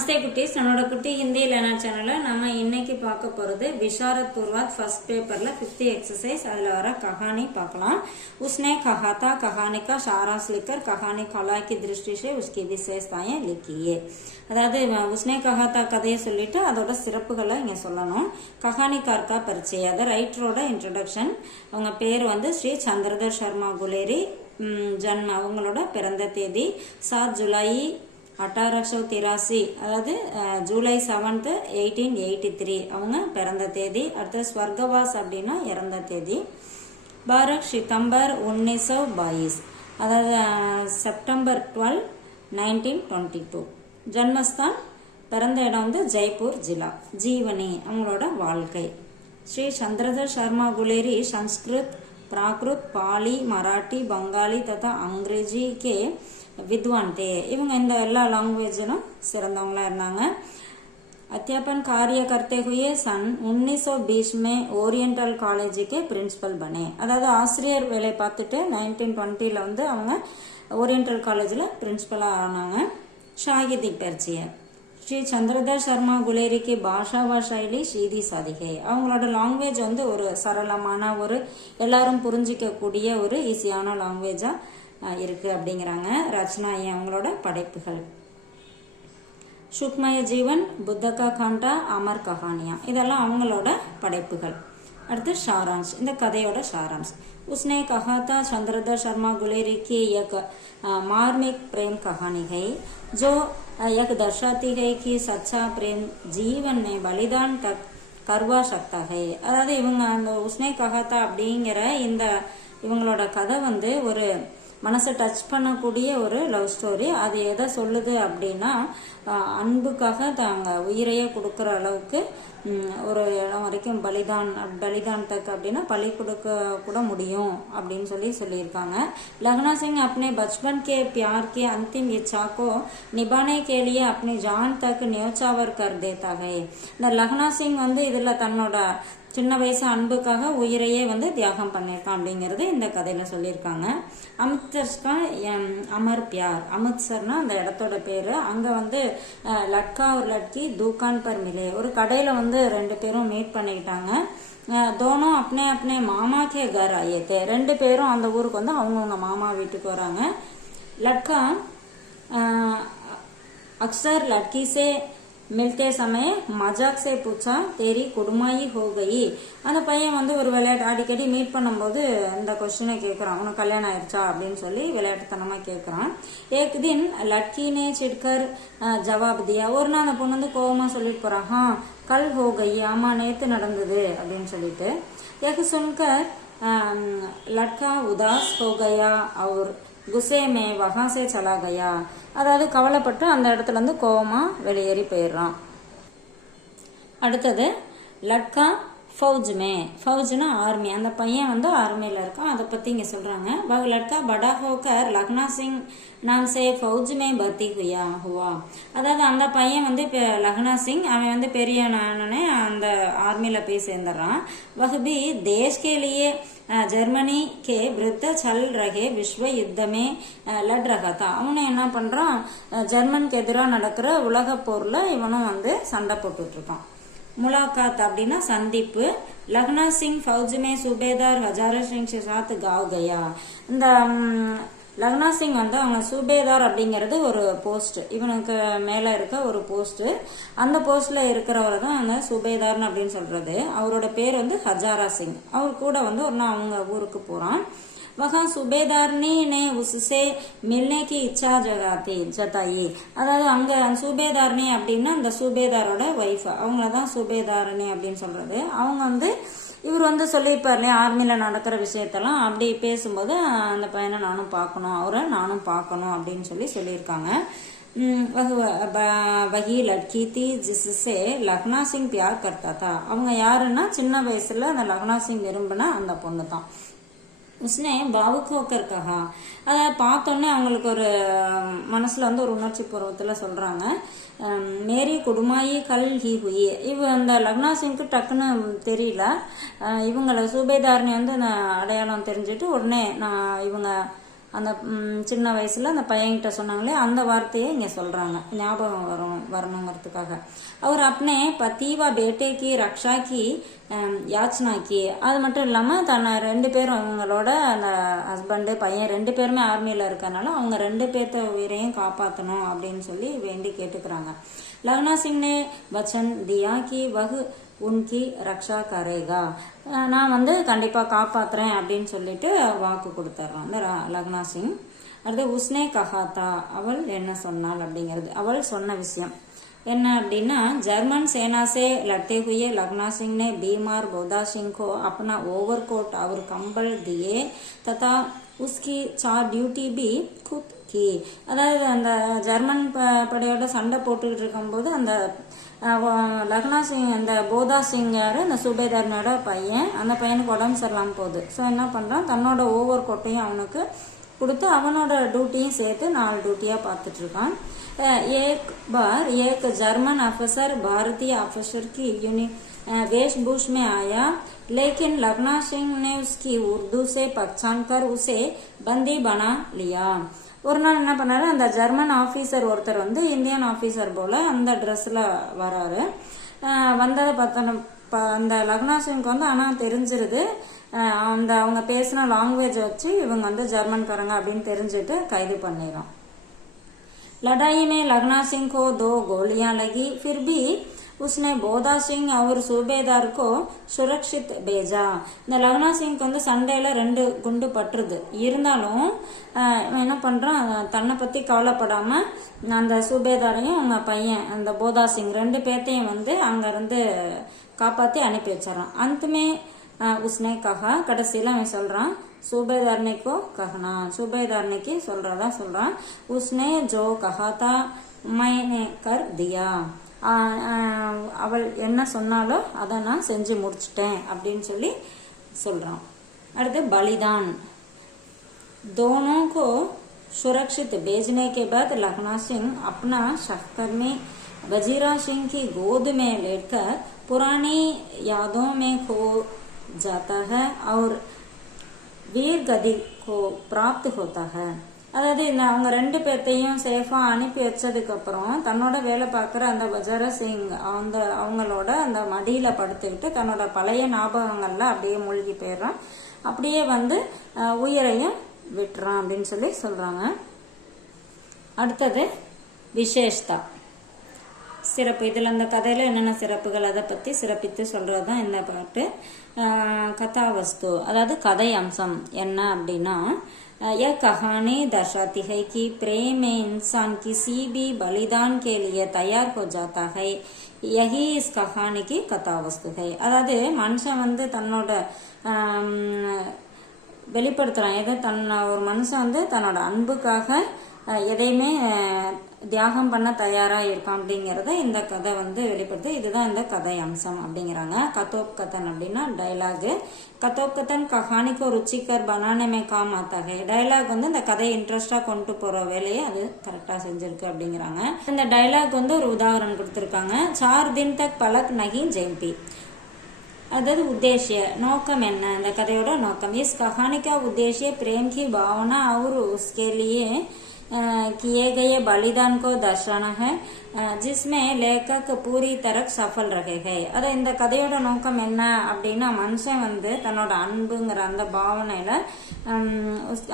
நமஸ்தே குட்டீஸ், நம்மளோட குட்டி ஹிந்தி லேர்னர் சேனல்ல நம்ம இன்னைக்கு பார்க்க போறது விஷாரத் பூர்வாத் ஃபர்ஸ்ட் பேப்பர்ல 5th எக்ஸசைஸ். அதுல வர கஹானி பார்க்கலாம். उसने कहा था कहानी का सारांश लिखकर कहानी कला की दृष्टि से उसकी विशेषताएं लिखिए. அதாவது உஸ்னே கஹாத்தா கதையை சொல்லிட்டு அதோட சிறப்புகளை இங்க சொல்லணும். கஹானிக்கார் கா பரிச்சை, அது ரைட்டரோட இன்ட்ரோடக்ஷன். அவங்க பேர் வந்து ஸ்ரீ சந்திரதர் சர்மா குலேரி. ஜன்ம அவங்களோட பிறந்த தேதி 7 ஜூலை 1883, அதாவது ஜூலை 7th 1883 அவங்க பிறந்த தேதி. அடுத்து ஸ்வர்கவாஸ் அப்படின்னா இறந்த தேதி 12 சிதம்பர் 1922, அதாவது செப்டம்பர் 12 1922. ஜன்மஸ்தான் பிறந்த இடம் வந்து ஜெய்ப்பூர் ஜில்லா. ஜீவனி அவங்களோட வாழ்க்கை. ஸ்ரீ சந்திரதர் சர்மா குலேரி संस्कृत, प्राकृत, பாலி, மராட்டி, बंगाली तथा अंग्रेजी के विद्वान थे. இவங்க இந்த எல்லா லாங்குவேஜிலும் சிறந்தவங்களா இருந்தாங்க. अध्यापन कार्य करते हुए सन 1920 में ओरिएंटल कॉलेज के प्रिंसिपल बने. அதாவது ஆசிரியர் வேலை பார்த்துட்டு 1920ல வந்து அவங்க ஓரியண்டல் காலேஜில் பிரின்சிபலாக ஆனாங்க. ஷாகிதி பயிற்சிய ஸ்ரீ சந்திரதர் சர்மா குலேரிக்கு பாஷா சைலி சீதி சாதிகை. அவங்களோட லாங்குவேஜ் வந்து ஒரு சரளமான, ஒரு எல்லாரும் புரிஞ்சிக்கக்கூடிய ஒரு ஈஸியான லாங்குவேஜா இருக்கு அப்படிங்கிறாங்க. ரச்சனா அவங்களோட படைப்புகள். சுக்மய ஜீவன், புத்தகா காண்டா, அமர் கஹானியா, இதெல்லாம் அவங்களோட படைப்புகள். அடுத்து சாராம்ஸ், இந்த கதையோட சாராம்ஸ். उसने कहा था चंद्रधर शर्मा गुलेरी की एक मार्मिक प्रेम कहानी है जो एक दर्शाती है कि सच्चा प्रेम जीवन में बलिदान तक करवा सकता है. அதாவது இவங்க அந்த உஸ்னே கஹாத்தா அப்படிங்கிற இந்த இவங்களோட கதை வந்து ஒரு மனசை டச் பண்ணக்கூடிய ஒரு லவ் ஸ்டோரி. அது எதை சொல்லுது அப்படின்னா, அன்புக்காக தாங்க உயிரையே கொடுக்குற அளவுக்கு ஒரு இடம் வரைக்கும் பலிதான் தக் அப்படின்னா பலி கொடுக்க கூட முடியும் அப்படின்னு சொல்லியிருக்காங்க. लखना सिंह अपने बचपन के प्यार की अंतिम इच्छा को निभाने के लिए अपनी जान तक न्योछावर कर देता है. இந்த லக்னா சிங் வந்து இதுல தன்னோட சின்ன வயசு அன்புக்காக உயிரையே வந்து தியாகம் பண்ணியிருக்கான் அப்படிங்கிறது இந்த கதையில சொல்லியிருக்காங்க. அமிர்தர்ஸ்கா அமர் பியார், அமிர்த்சர்னா அந்த இடத்தோட பேரு. அங்க வந்து லட்கா ஒரு லட்கி தூக்கான் பர் மிலே, ஒரு கடையில வந்து 2 பேரும் மீட் பண்ணிக்கிட்டாங்க. தோனும் அப்னே அப்னே மாமா கே கர் ஆயேத்தே, 2 பேரும் அந்த ஊருக்கு வந்து அவங்கவுங்க மாமா வீட்டுக்கு வராங்க. லட்கா அக்சர் லட்கி சே மில்தே சமய மஜாக் சே பூச்சா தேரி குடுமாயி ஹோ கயி. அந்த பையன் வந்து ஒரு விளையாட்டு அடிக்கடி மீட் பண்ணும்போது இந்த கொஸ்டினை கேட்குறான், உனக்கு கல்யாணம் ஆயிடுச்சா அப்படின்னு சொல்லி விளையாட்டுத்தனமா கேட்குறான். ஏக் தின் லட்கினே சிட்கர் ஜவாப் தியா. ஒரு நாள் அந்த பொண்ணு வந்து கோபமா சொல்லிட்டு போறான், கல் ஹோ கயி, ஆமா நேத்து நடந்தது அப்படின்னு சொல்லிட்டு. ஏக் சுன்கர் லட்கா உதாஸ் ஹோ கயா அவர் குசே மே வகா சே சலா கயா. அதாவது கவலைப்பட்டு அந்த இடத்துல இருந்து கோவமா வெளியேறி போயிடுறான். அடுத்தது லட்கா ஃபௌஜ் மே, ஃபௌஜ்னா ஆர்மி, அந்த பையன் வந்து ஆர்மியில இருக்கான். அதை பத்தி இங்க சொல்றாங்க. வஹ் லட்கா படா ஹோக்கர் லக்னா சிங் நாம் சே ஃபௌஜ் மே பர்த்தி ஹுவா. அதாவது அந்த பையன் வந்து லக்னா சிங் அவன் வந்து பெரிய நானே அந்த ஆர்மியில போய் சேர்ந்துடுறான். வஹ் பி தேஷ் கே லியே ஜெர்மனி கே விருத்த சல் ரகே விஸ்வ யுத்தமே லட் ரகா. அவனும் என்ன பண்றான், ஜெர்மனுக்கு எதிராக நடக்கிற உலக போர்ல இவனும் வந்து சண்டை போட்டுட்டு இருக்கான். முலாகாத் அப்படின்னா சந்திப்பு. லக்னா சிங் ஃபௌஜ் மே சுபேதார் ஹஜாரா சிங் சாத் காவ் கயா. இந்த லக்னா சிங் வந்து அவங்க சுபேதார் அப்படிங்கிறது ஒரு போஸ்ட், இவனுக்கு மேல இருக்க ஒரு போஸ்ட். அந்த போஸ்ட்ல இருக்கிறவரை தான் அந்த சுபேதார்னு அப்படின்னு சொல்றது. அவரோட பேர் வந்து ஹஜாரா சிங். அவர் கூட வந்து ஒரு நாள் அவங்க ஊருக்கு போறான். वहाँ சுபேதார்னி ने उससे मिलने की इच्छा जताई. அதாவது அங்க சுபேதார்னி அப்படின்னா அந்த சுபேதாரோட ஒய்ஃப், அவங்களதான் சுபேதாரணி அப்படின்னு சொல்றது. அவங்க வந்து இவர் வந்து சொல்லியிருப்பார் இல்லையா ஆர்மியில நடக்கிற விஷயத்தெல்லாம், அப்படி பேசும்போது அந்த பையனை நானும் பார்க்கணும், அவரை நானும் பார்க்கணும் அப்படின்னு சொல்லியிருக்காங்க. வஹி லட்கி தி ஜிஸ்ஸே லக்னா சிங் பியார் கர்த்தா தா. அவங்க யாருன்னா சின்ன வயசுல அந்த லக்னா சிங் விரும்பின அந்த பொண்ணு தான். உஸ்னே பாவுக் ஹோக்கர் கஹா, அதை பார்த்தோன்னே அவங்களுக்கு ஒரு மனசுல வந்து ஒரு உணர்ச்சி பூர்வத்துல சொல்றாங்க, மேரி குடுமாயி கல் ஹி ஹுயி. அந்த லக்னா சிங்க்கு டக்குன்னு தெரியல, இவங்களை சுபேதாரணி வந்து அடையாளம் தெரிஞ்சுட்டு உடனே நான் இவங்க அந்த சின்ன வயசுல அந்த பையன்கிட்ட சொன்னாங்களே அந்த வார்த்தையை இங்க சொல்றாங்க, ஞாபகம் வரணுங்கிறதுக்காக. அவர் அப்னே பத்திவா பேட்டேக்கு ரக்ஷாக்கி யாச்சனாக்கி, அது மட்டும் இல்லாம தன்னை 2 பேரும் அவங்களோட அந்த ஹஸ்பண்டு பையன் 2 பேருமே ஆர்மியில இருக்கறனால அவங்க 2 பேர்த்த உயிரையும் காப்பாற்றணும் அப்படின்னு சொல்லி வேண்டி கேட்டுக்கிறாங்க. லக்னா சிங் நே வச்சன் தியா கி வஹு உன்கி ரக்ஷா கரேகா, நான் வந்து கண்டிப்பா காப்பாத்துறேன் அப்படின்னு சொல்லிட்டு வாக்கு கொடுத்துட்றான் அந்த லக்னா சிங். அடுத்து உஸ்னே கஹாத்தா, அவள் என்ன சொன்னாள் அப்படிங்கிறது, அவள் சொன்ன விஷயம் என்ன அப்படின்னா, जर्मन सेना से लड़ते हुए लखना सिंह ने बीमार बोधा सिंह को अपना ओवरकोट और कंबल दिए तथा उसकी 4 டியூட்டி भी खुद की. அதாவது அந்த ஜெர்மன் படையோட சண்டை போட்டுக்கிட்டு இருக்கும்போது அந்த லக்னா சிங் அந்த போதா சிங் யாரு, அந்த சுபேதாரனோட பையன், அந்த பையனுக்கு உடம்பு சரியில்லாம போகுது. ஸோ என்ன பண்றான், தன்னோட ஓவர் கோட்டையும் அவனுக்கு கொடுத்து அவனோட டியூட்டியும் சேர்த்து 4 டியூட்டியா பார்த்துட்டு இருக்கான். एक बार एक जर्मन अफसर भारतीय अफसर की वेशभूष में आया, लेकिन लखना सिंह ने उसकी उर्दू से पहचान कर उसे बंदी बना लिया. ஒரு நாள் என்ன பண்ணாரு, அந்த ஜெர்மன் ஆபீசர் ஒருத்தர் வந்து இந்தியன் ஆபீசர் போல அந்த ட்ரெஸ்ல வராரு. வந்ததை பார்த்தோம் அந்த லக்னா சிங்க்கு வந்து ஆனா தெரிஞ்சிருது, அந்த அவங்க பேசின லாங்குவேஜ் வச்சு இவங்க வந்து ஜெர்மன்காரங்க அப்படின்னு தெரிஞ்சுட்டு கைது பண்ணிடும். लड़ाई में लखना सिंह को 2 गोलियां लगी, फिर भी उसने போதா சிங் और सूबेदार को सुरक्षित भेजा. இந்த லக்னா சிங்க்கு வந்து சண்டையில 2 குண்டு பட்டுருது, இருந்தாலும் என்ன பண்றான், தன்னை பத்தி கவலைப்படாம அந்த சூபேதாரையும் அவங்க பையன் அந்த போதா சிங் 2 பேர்த்தையும் வந்து அங்க இருந்து காப்பாத்தி அனுப்பி வச்சிடறான். அந்தமே உஸ்னே கஹா, கடைசியில அவன் சொல்றான் सूबेदारने को कहना, सूबेदारने की சொல்றான், उसने जो कहा था मैंने कर दिया, அவள் என்ன சொன்னாலோ அதை நான் செஞ்சு முடிச்சிட்டேன் அப்படின்னு சொல்லி சொல்றான். அடுத்து बलिदान, दोनों को सुरक्षित भेजने के बाद लखना सिंह अपना सहकर्मी वजीरा सिंह की गोद में लेटकर पुरानी यादों में खो जाता है और வீர் கதி கோ பிராப்த் ஹோதா ஹை. அதாவது அவங்க 2 பேர்த்தையும் சேஃபா அனுப்பி வச்சதுக்கு அப்புறம் தன்னோட வேலை பார்க்குற அந்த வஜாரா சிங் அவங்களோட அந்த மடியில படுத்துக்கிட்டு தன்னோட பழைய ஞாபகங்கள்ல அப்படியே மூழ்கி போயிடுறான், அப்படியே வந்து உயிரையும் விட்டுறான் அப்படின்னு சொல்லி சொல்றாங்க. அடுத்தது விசேஷ்தா, சிறப்பு. இதுல அந்த கதையில என்னென்ன சிறப்புகள் அதை பத்தி சிறப்பித்து சொல்றதுதான் இந்த பாட்டு. கதாவஸ்து, அதாவது கதை அம்சம் என்ன அப்படின்னா, यह कहानी दर्शाती है कि प्रेम में इंसान किसी भी बलिदान के लिए तैयार हो जाता है, यही इस कहानी की कथावस्तु है. அதாவது மனுஷன் வந்து தன்னோட வெளிப்படுத்துறான், எதை ஒரு மனுஷன் வந்து தன்னோட அன்புக்காக எதையுமே தியாகம் பண்ண தயாரா இருக்கான் அப்படிங்கறத இந்த கதை வந்து வெளிப்படுத்து. இதுதான் இந்த கதை அம்சம் அப்படிங்கிறாங்க. கதோப் கதன் அப்படின்னா டைலாக். கதோப் கதன் கஹானிக்கு ருச்சிகர் பனானமே காம் ஆத்தாகை. டைலாக் வந்து இந்த கதையை இன்ட்ரெஸ்டா கொண்டு போற வேலையை அது கரெக்டா செஞ்சிருக்கு அப்படிங்கிறாங்க. இந்த டைலாக் வந்து ஒரு உதாரணம் கொடுத்திருக்காங்க. 4 दिन तक पलक नहीं झपकी, अदद उद्देश्य नोकम என்ன, இந்த கதையோட நோக்கம். इस कहानी का उद्देश्य प्रेम की भावना और उसके लिए किए गए बलिदान को दर्शाना है, जिसमें लेखक पूरी तरह सफल रहे हैं. அத இந்த கதையோட நோக்கம் என்ன அப்படின்னா, மனுஷன் வந்து தன்னோட அன்புங்கிற அந்த பாவனையில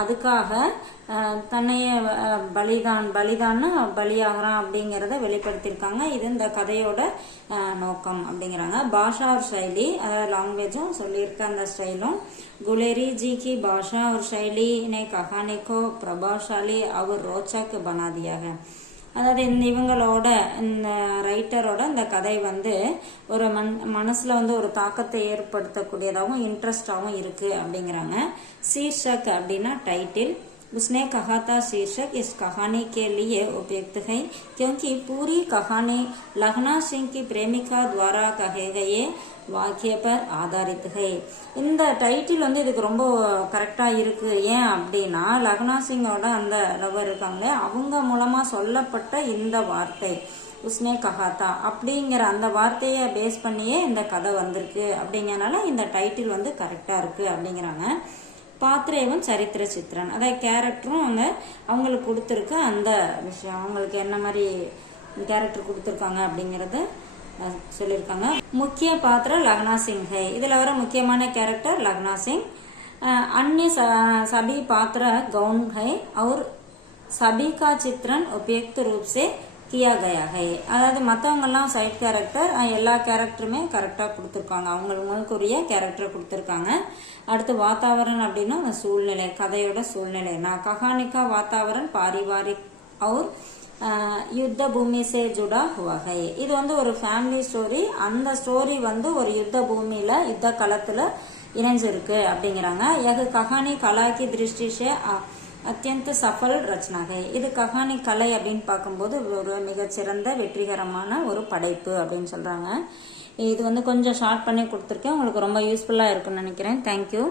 அதுக்காக தன்னைய பலிதான்னு பலியாகிறான் அப்படிங்கறத வெளிப்படுத்திருக்காங்க. இது இந்த கதையோட நோக்கம் அப்படிங்கிறாங்க. பாஷா और शैली, அதாவது லாங்குவேஜும் சொல்லியிருக்க அந்த ஸ்டைலும். गुलेरी जी की भाषा और शैली ने कहानी को प्रभावशाली और रोचक बना दिया है. அதாவது இவங்களோட இந்த ரைட்டரோட இந்த கதை வந்து ஒரு மனசுல வந்து ஒரு தாக்கத்தை ஏற்படுத்தக்கூடியதாகவும் இன்ட்ரெஸ்டாகவும் இருக்கு அப்படிங்கிறாங்க. शीर्षक அப்படின்னா டைட்டில். उसने कहा था शीर्षक इस कहानी के लिए उपयुक्त है क्योंकि पूरी कहानी लखना सिंह की प्रेमिका द्वारा कहे गए वाक्य पर आधारित है. இந்த டைட்டில் வந்து இதுக்கு ரொம்ப கரெக்டா இருக்கு. ஏன் அப்படின்னா, லக்னா சிங்கோட அந்த லவர் இருக்காங்களே அவங்க மூலமா சொல்லப்பட்ட இந்த வார்த்தை உஸ்னே கஹாத்தா அப்படிங்கிற அந்த வார்த்தையை பேஸ் பண்ணியே இந்த கதை வந்திருக்கு அப்படிங்கறனால இந்த டைட்டில் வந்து கரெக்டா இருக்கு அப்படிங்கிறாங்க. பாத்திர ஏவம் சரித்திர சித்திரன், அதாவது கேரக்டரும் அவங்களுக்கு கொடுத்துருக்கு அந்த விஷயம், அவங்களுக்கு என்ன மாதிரி கேரக்டர் கொடுத்துருக்காங்க அப்படிங்கறத சொல்லியிருக்காங்க. முக்கிய பாத்திரம் லக்னா சிங் है, இதுல வர முக்கியமான கேரக்டர் லக்னா சிங். अन्य सभी पात्र गौण है और सभी का चित्रण उपयुक्त रूप से किया गया है. அதாவது மற்றவங்கெல்லாம் சைட் கேரக்டர், எல்லா கேரக்டருமே கரெக்டாக கொடுத்துருக்காங்க, அவங்களுக்குரிய கேரக்டர் கொடுத்துருக்காங்க. அடுத்து வாத்தாவரன் அப்படின்னா அந்த சூழ்நிலை, கதையோட சூழ்நிலை. நான் கஹானிக்கா வாத்தாவரன் பாரிவாரிக் और யுத்த பூமி சே ஜுடா हुआ है. இது ஒரு ஃபேமிலி ஸ்டோரி. அந்த ஸ்டோரி ஒரு யுத்த பூமியில யுத்த களத்துல இணைஞ்சிருக்கு அப்படிங்கிறாங்க. யह कहानी कला की दृष्टि से அத்தியந்த சஃபல் ரச்சனா है. இது கஹானி கலை அப்படின்னு பார்க்கும்போது ஒரு மிகச்சிறந்த வெற்றிகரமான ஒரு படைப்பு அப்படின்னு சொல்றாங்க. இது கொஞ்சம் ஷார்ட் பண்ணி கொடுத்துருக்கேன், உங்களுக்கு ரொம்ப யூஸ்ஃபுல்லா இருக்குன்னு நினைக்கிறேன். தேங்க்யூ.